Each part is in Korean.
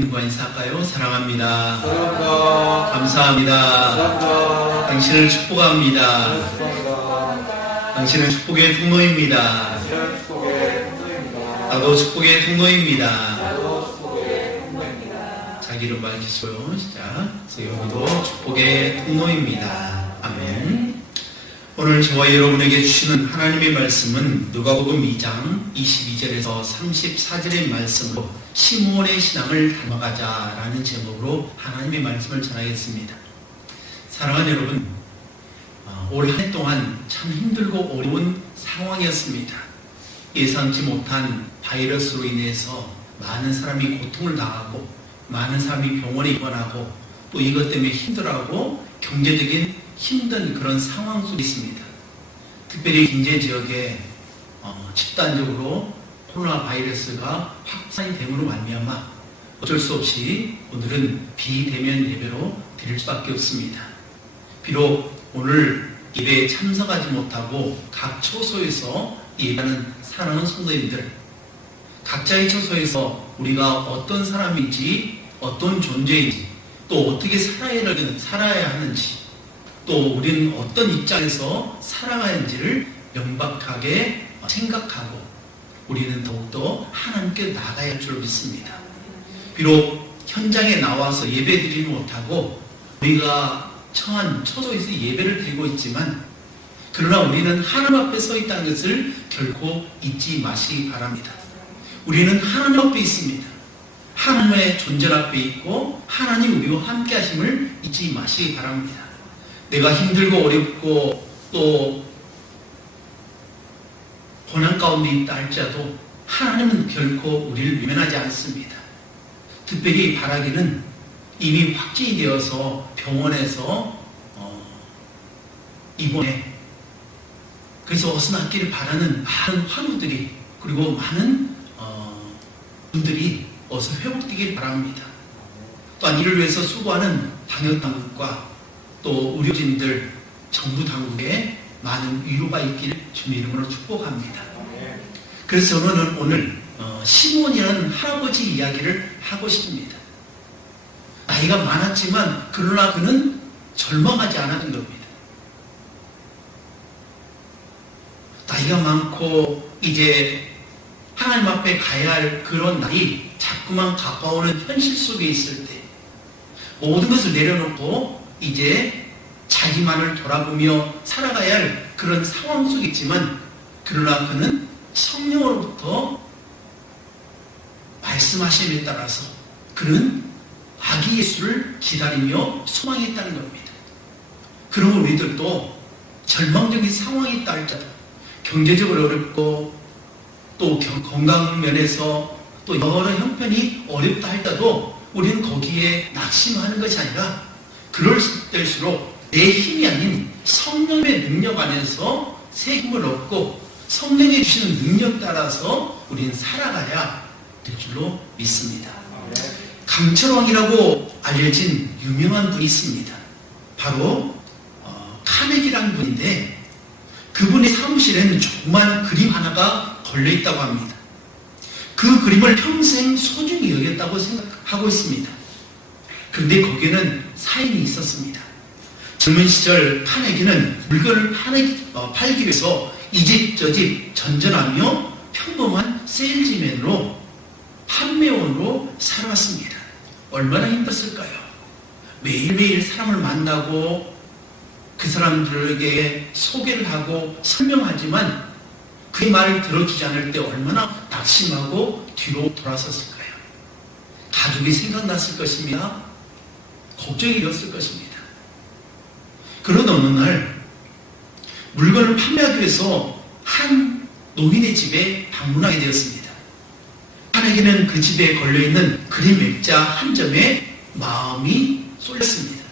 믿음과 인사할까요? 사랑합니다. 사랑합니다. 감사합니다. 감사합니다. 당신을 축복합니다. 축복합니다. 당신은 축복의 통로입니다. 당신은 축복의 통로입니다. 나도 축복의 통로입니다. 나도 축복의 통로입니다. 자기를 밝히시고요. 시작. 여러분도 축복의 통로입니다. 아멘. 오늘 저와 여러분에게 주시는 하나님의 말씀은 누가복음 2장 22절에서 34절의 말씀으로 시므온의 신앙을 닮아가자라는 제목으로 하나님의 말씀을 전하겠습니다. 사랑하는 여러분, 올 한 해 동안 참 힘들고 어려운 상황이었습니다. 예상치 못한 바이러스로 인해서 많은 사람이 고통을 당하고 많은 사람이 병원에 입원하고 또 이것 때문에 힘들어하고 경제적인 힘든 그런 상황 속에 있습니다. 특별히 경제 지역에 집단적으로 코로나 바이러스가 확산이 됨으로 말미암아 어쩔 수 없이 오늘은 비대면 예배로 드릴 수밖에 없습니다. 비록 오늘 예배에 참석하지 못하고 각 처소에서 예배하는 사랑하는 성도님들, 각자의 처소에서 우리가 어떤 사람인지 어떤 존재인지 또 어떻게 살아야 하는지 또 우리는 어떤 입장에서 살아가야 하는지를 명백하게 생각하고 우리는 더욱더 하나님께 나가야 할 줄 믿습니다. 비록 현장에 나와서 예배드리지 못하고 우리가 처한 처소에서 예배를 드리고 있지만 그러나 우리는 하나님 앞에 서 있다는 것을 결코 잊지 마시기 바랍니다. 우리는 하나님 앞에 있습니다. 하나님의 존재 앞에 있고 하나님 우리와 함께 하심을 잊지 마시기 바랍니다. 내가 힘들고 어렵고 또 고난 가운데 있다 할지라도 하나님은 결코 우리를 외면하지 않습니다. 특별히 바라기는 이미 확진이 되어서 병원에서 입원해 그래서 어서 낫기를 바라는 많은 환우들이 그리고 많은 분들이 어서 회복되길 바랍니다. 또한 이를 위해서 수고하는 방역당국과 또 의료진들, 정부 당국에 많은 위로가 있길 주님 이름으로 축복합니다. 그래서 저는 오늘 시므온이라는 할아버지 이야기를 하고 싶습니다. 나이가 많았지만 그러나 그는 절망하지 않았던 겁니다. 나이가 많고 이제 하나님 앞에 가야 할 그런 날이 자꾸만 가까워오는 현실 속에 있을 때 모든 것을 내려놓고 이제 자기만을 돌아보며 살아가야 할 그런 상황 속에 있지만 그러나 그는 성령으로부터 말씀하심에 따라서 그는 아기 예수를 기다리며 소망했다는 겁니다. 그러면 우리들도 절망적인 상황이 있다 할지라도 경제적으로 어렵고 또 건강 면에서 또 여러 형편이 어렵다 할지라도 우리는 거기에 낙심하는 것이 아니라 그럴 때일수록 내 힘이 아닌 성령의 능력 안에서 새 힘을 얻고 성령이 주시는 능력 따라서 우리는 살아가야 될 줄로 믿습니다. 강철왕이라고 알려진 유명한 분이 있습니다. 바로 카네기라는 분인데 그분의 사무실에는 조그만 그림 하나가 걸려있다고 합니다. 그 그림을 평생 소중히 여겼다고 생각하고 있습니다. 그런데 거기에는 사인이 있었습니다. 젊은 시절 카네기는 물건을 팔기 위해서 이 집 저 집 전전하며 평범한 세일즈맨으로 판매원으로 살아왔습니다. 얼마나 힘들었을까요? 매일매일 사람을 만나고 그 사람들에게 소개를 하고 설명하지만 그의 말을 들어주지 않을 때 얼마나 낙심하고 뒤로 돌아섰을까요? 가족이 생각났을 것입니다. 걱정이 되었을 것입니다. 그런 어느 날 물건을 판매하기 위해서 한 노인의 집에 방문하게 되었습니다. 카네기는 그 집에 걸려있는 그림 액자 한 점에 마음이 쏠렸습니다.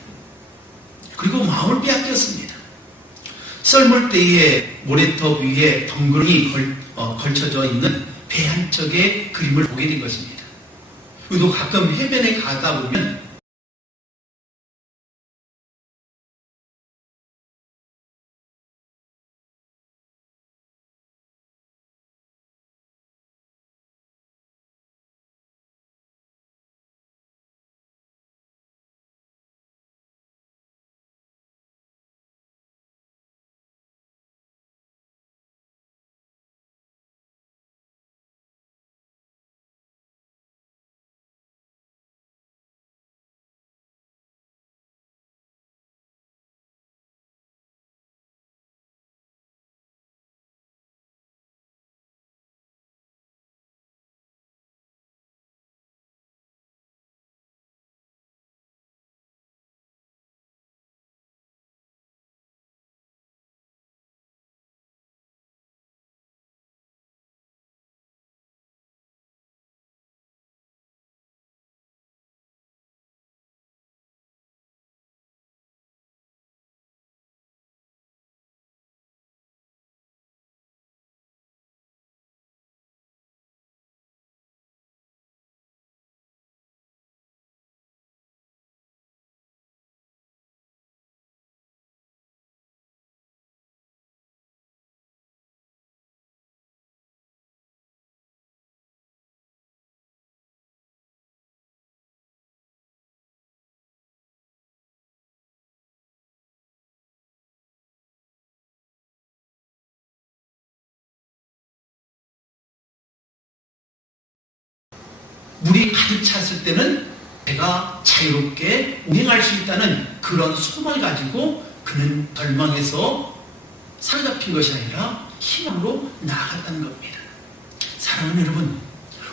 그리고 마음을 빼앗겼습니다. 썰물 때에 모래톱 위에 덩그러니 걸쳐져 있는 배 한 척의 그림을 보게 된 것입니다. 그리고 가끔 해변에 가다 보면 물이 가득 찼을 때는 배가 자유롭게 운행할 수 있다는 그런 소망을 가지고 그는 멸망해서 사로잡힌 것이 아니라 희망으로 나아갔다는 겁니다. 사랑하는 여러분,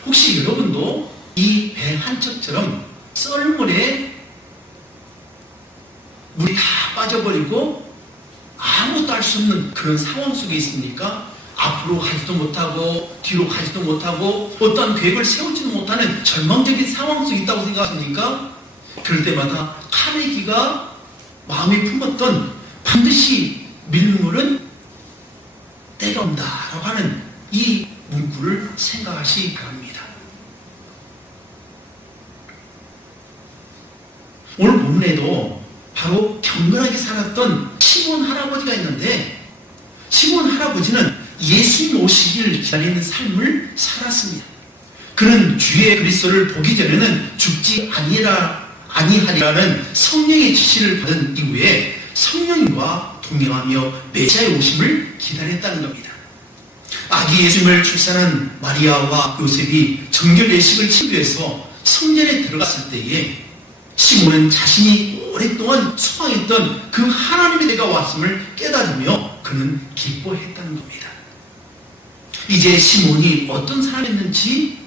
혹시 여러분도 이 배 한 척처럼 썰물에 물이 다 빠져버리고 아무것도 할 수 없는 그런 상황 속에 있습니까? 앞으로 가지도 못하고 뒤로 가지도 못하고 어떠한 계획을 세우지도 못하는 절망적인 상황 속에 있다고 생각하십니까? 그럴 때마다 카네기가 마음에 품었던 반드시 밀물은 때려온다라고 하는 이 문구를 생각하시기 바랍니다. 오늘 본문에도 바로 경건하게 살았던 시몬 할아버지가 있는데, 시몬 할아버지는 예수님 오시기를 기다리는 삶을 살았습니다. 그는 주의 그리스도를 보기 전에는 죽지 아니하리라는 성령의 지시를 받은 이후에 성령과 동행하며 메시아의 오심을 기다렸다는 겁니다. 아기 예수님을 출산한 마리아와 요셉이 정결 예식을 치료해서 성전에 들어갔을 때에 시몬은 자신이 오랫동안 소망했던 그 하나님의 때가 왔음을 깨달으며 그는 기뻐했다는 겁니다. 이제 시몬이 어떤 사람이었는지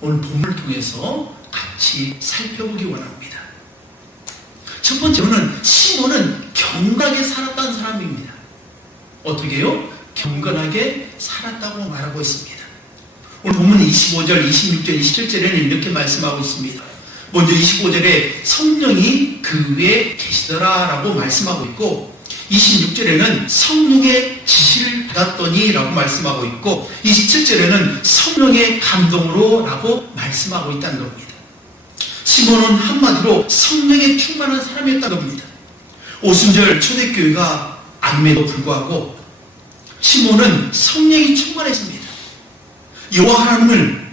오늘 본문을 통해서 같이 살펴보기 원합니다. 첫 번째로는 시몬은 경건하게 살았다는 사람입니다. 어떻게요? 경건하게 살았다고 말하고 있습니다. 오늘 본문 25절, 26절, 27절에는 이렇게 말씀하고 있습니다. 먼저 25절에 성령이 그 위에 계시더라 라고 말씀하고 있고, 26절에는 성령의 지시를 받았더니 라고 말씀하고 있고, 27절에는 성령의 감동으로 라고 말씀하고 있다는 겁니다. 시몬은 한마디로 성령에 충만한 사람이었다는 겁니다. 오순절 초대교회가 아님에도 불구하고 시몬은 성령이 충만했습니다. 여호와 하나님을,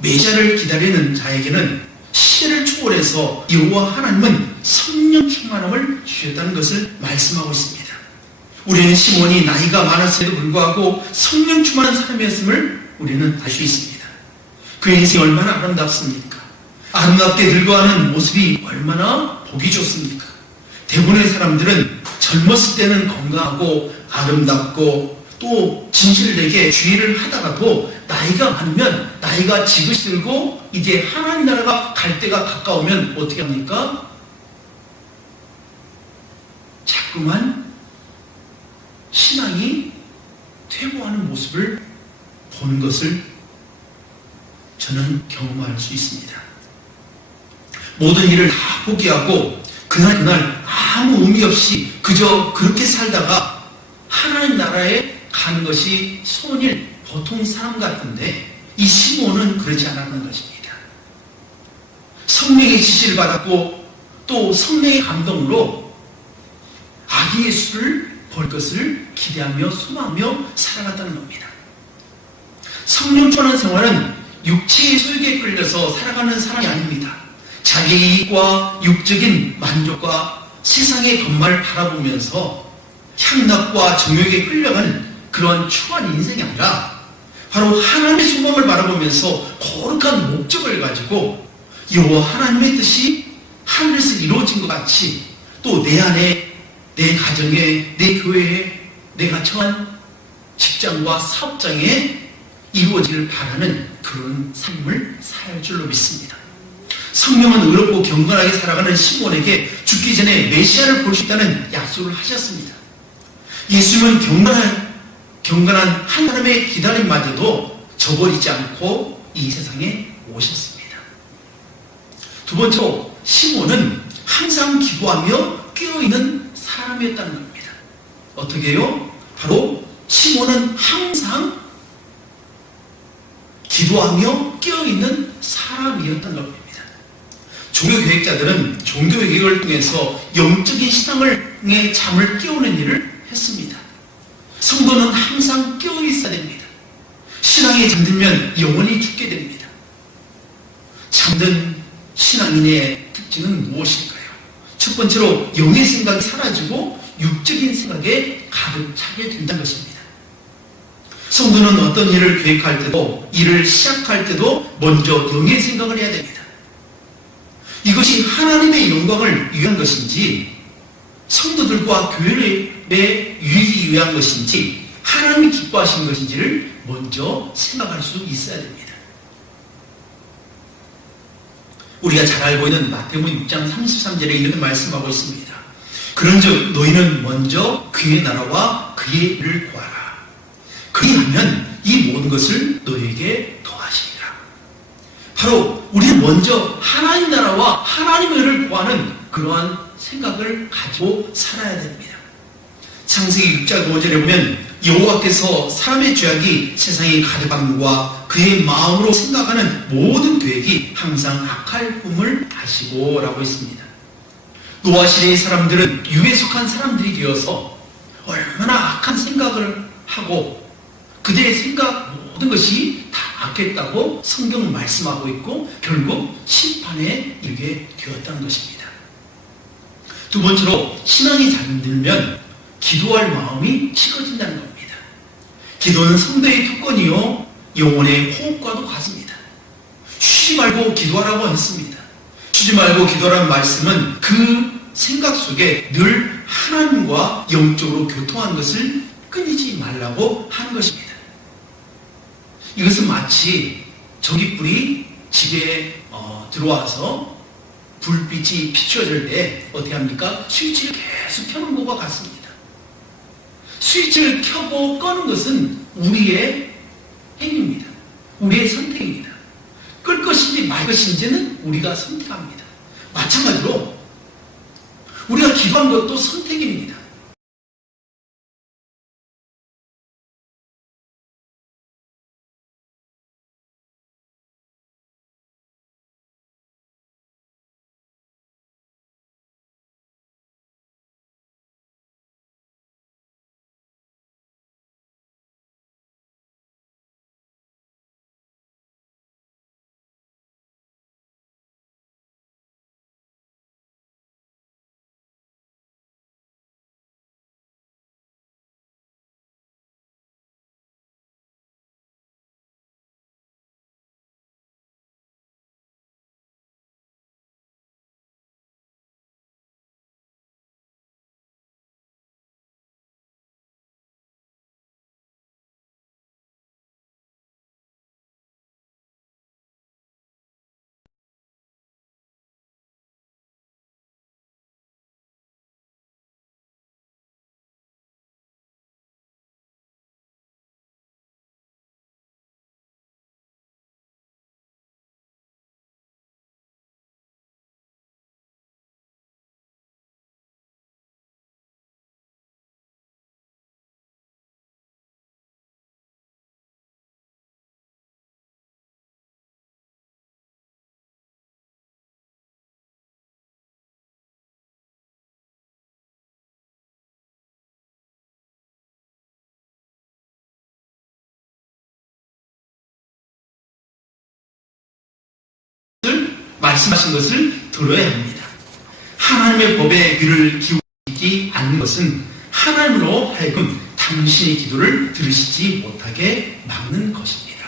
메시아를 기다리는 자에게는 시대를 초월해서 여호와 하나님은 성령 충만함을 주셨다는 것을 말씀하고 있습니다. 우리는 시몬이 나이가 많았음에도 불구하고 성령 충만한 사람이었음을 우리는 알 수 있습니다. 그의 인생이 얼마나 아름답습니까? 아름답게 늙어가는 모습이 얼마나 보기 좋습니까? 대부분의 사람들은 젊었을 때는 건강하고 아름답고 또 진실되게 주의를 하다가도 나이가 많으면, 나이가 지긋이 들고 이제 하나님 나라가 갈 때가 가까우면 어떻게 합니까? 자꾸만 신앙이 퇴보하는 모습을 보는 것을 저는 경험할 수 있습니다. 모든 일을 다 포기하고 그날 아무 의미 없이 그저 그렇게 살다가 하나님 나라에 가는 것이 소원일 보통 사람 같은데, 이 시몬은 그렇지 않았던 것입니다. 성령의 지시를 받았고 또 성령의 감동으로 아기 예수를 볼 것을 기대하며 소망하며 살아갔다는 겁니다. 성령 충만한 생활은 육체의 소욕에 끌려서 살아가는 사람이 아닙니다. 자기 이익과 육적인 만족과 세상의 것만을 바라보면서 향락과 정욕에 끌려가는 그런 추한 인생이 아니라 바로 하나님의 소망을 바라보면서 거룩한 목적을 가지고 여호와 하나님의 뜻이 하늘에서 이루어진 것 같이 또 내 안에, 내 가정에, 내 교회에, 내가 처한 직장과 사업장에 이루어지기를 바라는 그런 삶을 살 줄로 믿습니다. 성령은 의롭고 경건하게 살아가는 시몬에게 죽기 전에 메시아를 볼 수 있다는 약속을 하셨습니다. 예수님은 경건한 한 사람의 기다림마저도 저버리지 않고 이 세상에 오셨습니다. 두 번째로 시몬은 항상 기도하며 깨어있는 사람이었다는 겁니다. 어떻게 해요? 바로 시몬은 항상 기도하며 깨어있는 사람이었다는 겁니다. 종교개혁자들은 종교개혁을 통해서 영적인 신앙의 잠을 깨우는 일을 했습니다. 성도는 항상 깨어있어야 됩니다. 신앙이 잠들면 영원히 죽게 됩니다. 잠든 신앙인의 특징은 무엇일까요? 첫 번째로 영의 생각이 사라지고 육적인 생각에 가득 차게 된다는 것입니다. 성도는 어떤 일을 계획할 때도, 일을 시작할 때도 먼저 영의 생각을 해야 됩니다. 이것이 하나님의 영광을 위한 것인지, 성도들과 교회의 유익이 위한 것인지, 하나님이 기뻐하시는 것인지를 먼저 생각할 수 있어야 됩니다. 우리가 잘 알고 있는 마태복음 6장 33절에 이렇게 말씀하고 있습니다. 그런즉 너희는 먼저 그의 나라와 그의 일을 구하라. 그리하면 이 모든 것을 너희에게 더하시리라. 바로 우리는 먼저 하나님 나라와 하나님의 일을 구하는 그러한 생각을 가지고 살아야 됩니다. 창세기 6장 5절에 보면 여호와께서 사람의 죄악이 세상에 가득함과 그의 마음으로 생각하는 모든 계획이 항상 악할 꿈을 아시고 라고 했습니다. 노아 시대의 사람들은 유에 속한 사람들이 되어서 얼마나 악한 생각을 하고 그들의 생각 모든 것이 다 악했다고 성경은 말씀하고 있고 결국 심판에 이르게 되었다는 것입니다. 두 번째로 신앙이 잠들면 기도할 마음이 식어진다는 겁니다. 기도는 성도의 특권이요 영혼의 호흡과도 같습니다. 쉬지 말고 기도하라고 했습니다. 쉬지 말고 기도하라는 말씀은 그 생각 속에 늘 하나님과 영적으로 교통하는 것을 끊이지 말라고 하는 것입니다. 이것은 마치 전기불이 집에 들어와서 불빛이 비춰질 때 어떻게 합니까? 스위치를 계속 켜는 것과 같습니다. 스위치를 켜고 꺼는 것은 우리의 행위입니다. 우리의 선택입니다. 끌 것인지 말 것인지는 우리가 선택합니다. 마찬가지로 우리가 기도한 것도 선택입니다. 말씀하신 것을 들어야 합니다. 하나님의 법에 귀를 기울이지 않는 것은 하나님으로 하여금 당신의 기도를 들으시지 못하게 막는 것입니다.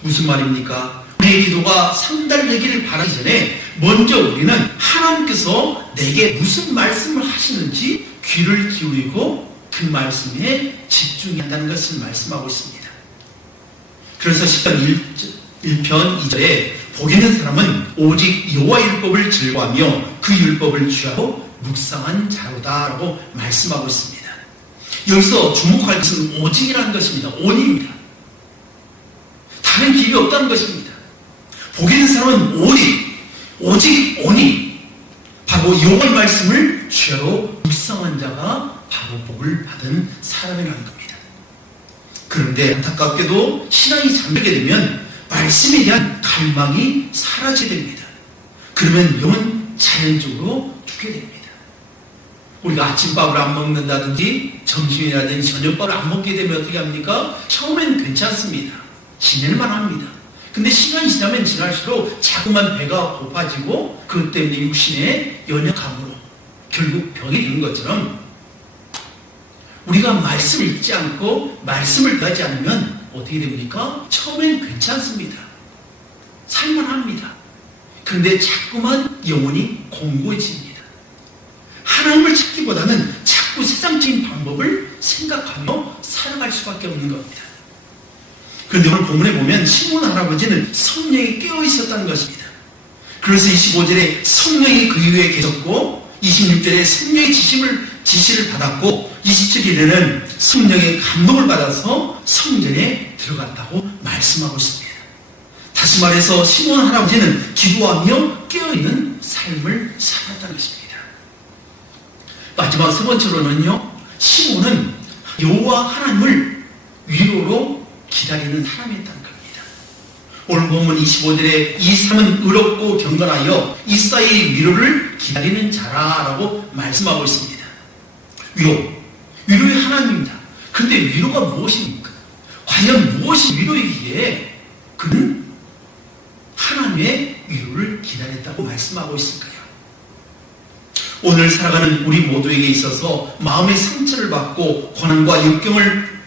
무슨 말입니까? 우리의 기도가 상달되기를 바라기 전에 먼저 우리는 하나님께서 내게 무슨 말씀을 하시는지 귀를 기울이고 그 말씀에 집중해야 한다는 것을 말씀하고 있습니다. 그래서 시편 1편 2절에 복 있는 사람은 오직 여호와 율법을 즐거워하며 그 율법을 취하고 묵상한 자로다 라고 말씀하고 있습니다. 여기서 주목할 것은 오직이라는 것입니다. 온입니다. 다른 길이 없다는 것입니다. 복 있는 사람은 오직 온이 바로 여호와의 말씀을 취하고 묵상한 자가 바로 복을 받은 사람이라는 겁니다. 그런데 안타깝게도 신앙이 잠들게 되면 말씀에 대한 갈망이 사라지게 됩니다. 그러면 영은 자연적으로 죽게 됩니다. 우리가 아침밥을 안 먹는다든지 점심이라든지 저녁밥을 안 먹게 되면 어떻게 합니까? 처음에는 괜찮습니다. 지낼만 합니다. 근데 시간이 지나면 지날수록 자꾸만 배가 고파지고 그것 때문에 육신의 연약함으로 결국 병이 되는 것처럼 우리가 말씀을 읽지 않고 말씀을 하지 않으면 어떻게 됩니까? 처음엔 괜찮습니다. 살만합니다. 그런데 자꾸만 영혼이 공고해집니다. 하나님을 찾기보다는 자꾸 세상적인 방법을 생각하며 살아갈 수밖에 없는 겁니다. 그런데 오늘 본문에 보면 시몬 할아버지는 성령에 깨어 있었다는 것입니다. 그래서 25절에 성령이 그 위에 계셨고 26절에 성령의 지시를 받았고 27절에는 성령의 감동을 받아서 성전에 들어갔다고 말씀하고 있습니다. 다시 말해서 시몬 할아버지는 기도하며 깨어있는 삶을 살았다는 것입니다. 마지막 세 번째로는요, 시몬은 여호와 하나님을 위로로 기다리는 사람이었다는 겁니다. 오늘 본문 25절에 이 사람은 의롭고 경건하여 이사의 위로를 기다리는 자라라고 말씀하고 있습니다. 위로의 하나님입니다. 그런데 위로가 무엇입니까? 과연 무엇이 위로이기에 그는 하나님의 위로를 기다렸다고 말씀하고 있을까요? 오늘 살아가는 우리 모두에게 있어서 마음의 상처를 받고 고난과 역경을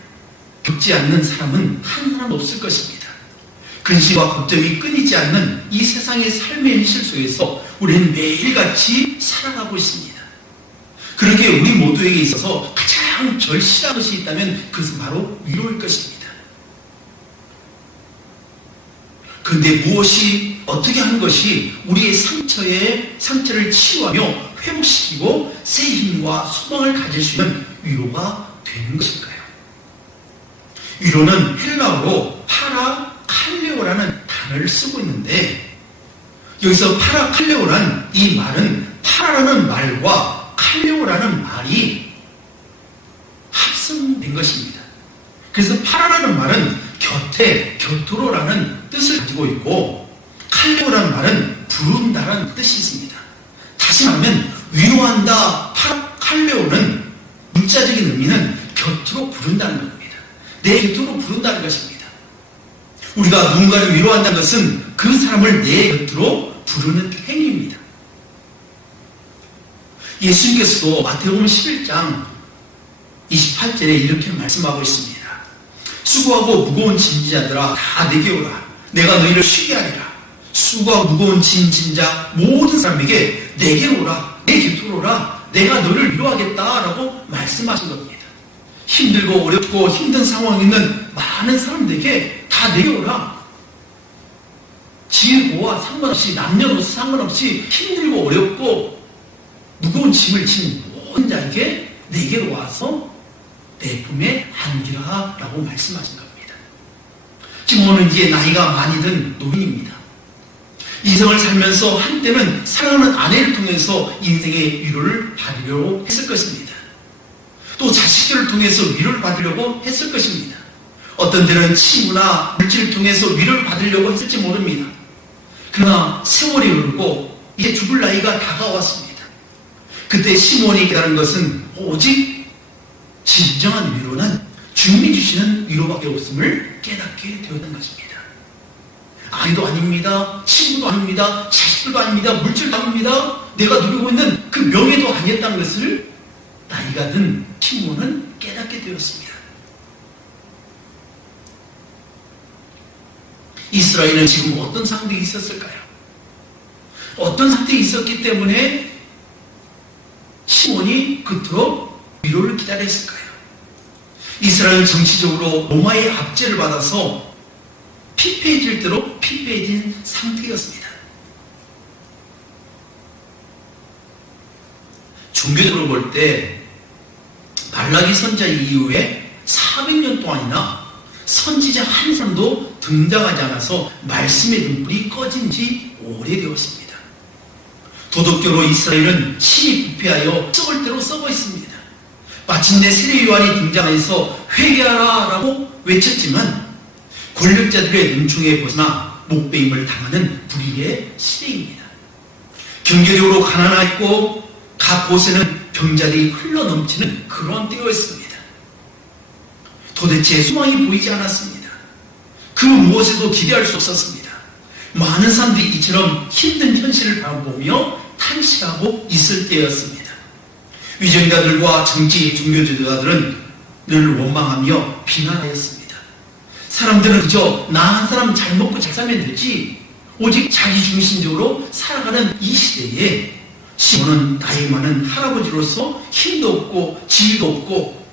겪지 않는 사람은 한 사람도 없을 것입니다. 근심과 걱정이 끊이지 않는 이 세상의 삶의 현실 속에서 우리는 매일같이 살아가고 있습니다. 그러기에 우리 모두에게 있어서 가장 절실한 것이 있다면 그것은 바로 위로일 것입니다. 그런데 무엇이 어떻게 하는 것이 우리의 상처를 치유하며 회복시키고 새 힘과 소망을 가질 수 있는 위로가 되는 것일까요? 위로는 헬라어로 파라칼레오라는 단어를 쓰고 있는데, 여기서 파라칼레오란 이 말은 파라라는 말과 칼레오라는 말이 합성된 것입니다. 그래서 파라라는 말은 곁으로라는 뜻을 가지고 있고, 칼레오라는 말은 부른다라는 뜻이 있습니다. 다시 말하면 위로한다, 칼레오는 문자적인 의미는 곁으로 부른다는 겁니다. 내 곁으로 부른다는 것입니다. 우리가 누군가를 위로한다는 것은 그 사람을 내 곁으로 부르는 행위입니다. 예수님께서도 마태복음 11장 28절에 이렇게 말씀하고 있습니다. 수고하고 무거운 짐지자들아 다 내게 오라. 내가 너희를 쉬게 하리라. 수고하고 무거운 짐진자 모든 사람에게 내게 오라. 내 곁으로 오라. 내가 너를 위로하겠다라고 말씀하신 겁니다. 힘들고 어렵고 힘든 상황에 있는 많은 사람들에게 다 내게 오라. 지혜와 상관없이 남녀노소 상관없이 힘들고 어렵고 무거운 짐을 지는 모든 자에게 내게로 와서 내 품에 안기라 라고 말씀하신 겁니다. 지금 오늘 이제 나이가 많이 든 노인입니다. 인생을 살면서 한때는 사랑하는 아내를 통해서 인생의 위로를 받으려고 했을 것입니다. 또 자식들을 통해서 위로를 받으려고 했을 것입니다. 어떤 때는 친구나 물질을 통해서 위로를 받으려고 했을지 모릅니다. 그러나 세월이 흐르고 이제 죽을 나이가 다가왔습니다. 그때 시몬이 깨달은 것은 오직 진정한 위로는 주님이 주시는 위로밖에 없음을 깨닫게 되었던 것입니다. 아이도 아닙니다. 친구도 아닙니다. 자식들도 아닙니다. 물질도 아닙니다. 내가 누리고 있는 그 명예도 아니었다는 것을 나이가 든 시몬은 깨닫게 되었습니다. 이스라엘은 지금 어떤 상태에 있었을까요? 어떤 상태에 있었기 때문에 시몬이 그토록 위로를 기다렸을까요? 이스라엘은 정치적으로 로마의 압제를 받아서 피폐해질 대로 피폐해진 상태였습니다. 종교적으로 볼 때 말라기 선자 이후에 400년 동안이나 선지자 한 사람도 등장하지 않아서 말씀의 등불이 꺼진 지 오래되었습니다. 도덕적으로 이스라엘은 신이 부패하여 썩을 대로 썩어 있습니다. 마침내 세례 요한이 등장해서 회개하라 라고 외쳤지만 권력자들의 눈총에 벗어나 목배임을 당하는 불의의 시대입니다. 경제적으로 가난하고 각 곳에는 병자들이 흘러넘치는 그런 때였습니다. 도대체 소망이 보이지 않았습니다. 그 무엇에도 기대할 수 없었습니다. 많은 사람들이 이처럼 힘든 현실을 바라보며 탄식하고 있을 때였습니다. 위정자들과 정치 종교 지도자들은 늘 원망하며 비난하였습니다. 사람들은 그저 나 한 사람 잘 먹고 잘 살면 되지, 오직 자기중심적으로 살아가는 이 시대에 시몬은 나이 많은 할아버지로서 힘도 없고 지위도 없고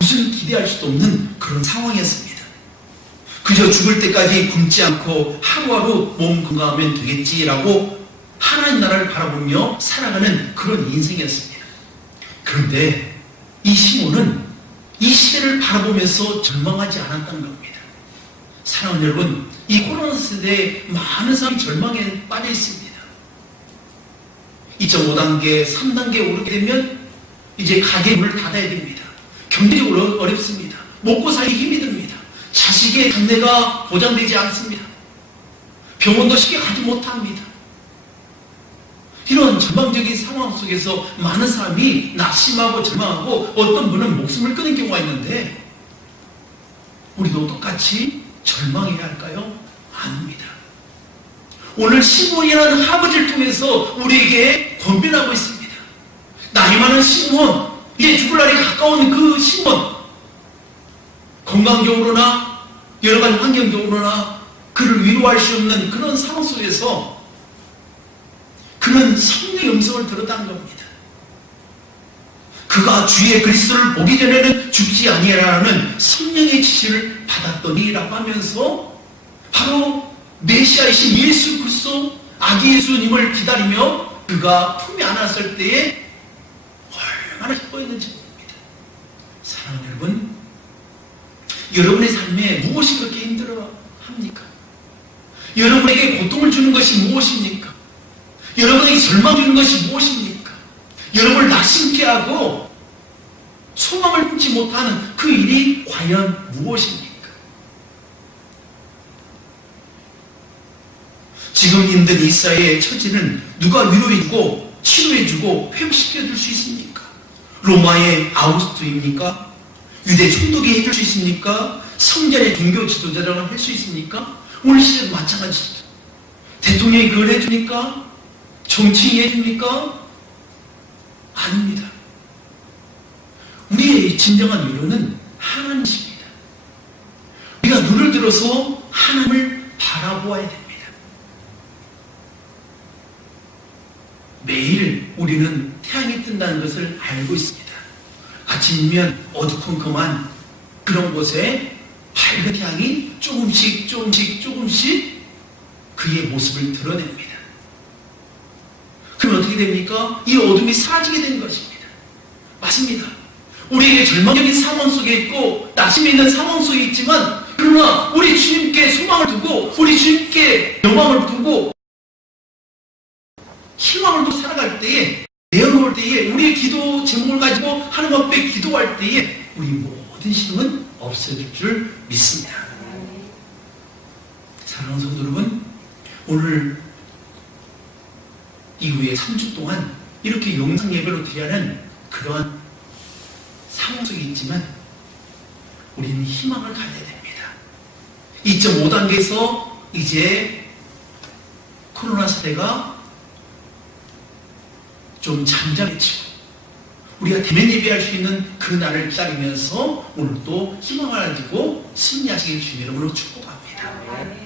무슨 기대할 수도 없는 그런 상황이었습니다. 그저 죽을 때까지 굶지 않고 하루하루 몸 건강하면 되겠지라고 하나님 나라를 바라보며 살아가는 그런 인생이었습니다. 그런데 이 시몬은 이 시대를 바라보면서 절망하지 않았다는 겁니다. 사랑하는 여러분, 이 코로나 시대에 많은 사람이 절망에 빠져 있습니다. 2.5단계, 3단계 오르게 되면 이제 가게 문을 닫아야 됩니다. 경제적으로 어렵습니다. 먹고 살기 힘이 듭니다. 자식의 장래가 보장되지 않습니다. 병원도 쉽게 가지 못합니다. 이런 전방적인 상황 속에서 많은 사람이 낙심하고 절망하고 어떤 분은 목숨을 끊는 경우가 있는데 우리도 똑같이 절망해야 할까요? 아닙니다. 오늘 시몬이라는 아버지를 통해서 우리에게 권면하고 있습니다. 나이 많은 시몬, 이제 죽을 날이 가까운 그 시몬, 건강적으로나 여러 가지 환경적으로나 그를 위로할 수 없는 그런 상황 속에서 그는 성령의 음성을 들었다는 겁니다. 그가 주의 그리스도를 보기 전에는 죽지 아니하라는 성령의 지시를 받았더니라고 하면서 바로 메시아이신 예수 그리스도 아기 예수님을 기다리며 그가 품에 안았을 때에 얼마나 기뻐했는지 모릅니다. 사랑하는 여러분, 여러분의 삶에 무엇이 그렇게 힘들어 합니까? 여러분에게 고통을 주는 것이 무엇입니까? 여러분에게 절망 주는 것이 무엇입니까? 여러분을 낙심케 하고 소망을 품지 못하는 그 일이 과연 무엇입니까? 지금 힘든 이 사회의 처지는 누가 위로해주고 치료해주고 회복시켜줄 수 있습니까? 로마의 아우구스토입니까? 유대 총독이 해줄 수 있습니까? 성전의 종교 지도자라고 할 수 있습니까? 오늘 시대도 마찬가지입니다. 대통령이 그걸 해줍니까? 정치인이 해줍니까? 아닙니다. 우리의 진정한 위로는 하나님이십니다. 우리가 눈을 들어서 하나님을 바라보아야 됩니다. 매일 우리는 태양이 뜬다는 것을 알고 있습니다. 아침이면 어두컴컴한 그런 곳에 밝은 태양이 조금씩 그의 모습을 드러냅니다. 그럼 어떻게 됩니까? 이 어둠이 사라지게 되는 것입니다. 맞습니다. 우리에게 절망적인 상황 속에 있고 낙심이 있는 상황 속에 있지만 그러나 우리 주님께 소망을 두고 우리 주님께 영광을 두고 희망을 두고 살아갈 때에 내어놓을 때에 우리의 기도 제목을 가지고 하나님 앞에 기도할 때에 우리 모든 시험은 없어질 줄 믿습니다. 사랑하는 성도 여러분, 오늘 이후에 3주 동안 이렇게 영상 예배로 드리는 그러한 상황 속에 있지만 우리는 희망을 가져야 됩니다. 2.5단계에서 이제 코로나 사태가 좀 잠잠해지고 우리가 대면 예배할 수 있는 그 날을 기다리면서 오늘도 희망을 가지고 승리하시길 주님으로 축복합니다.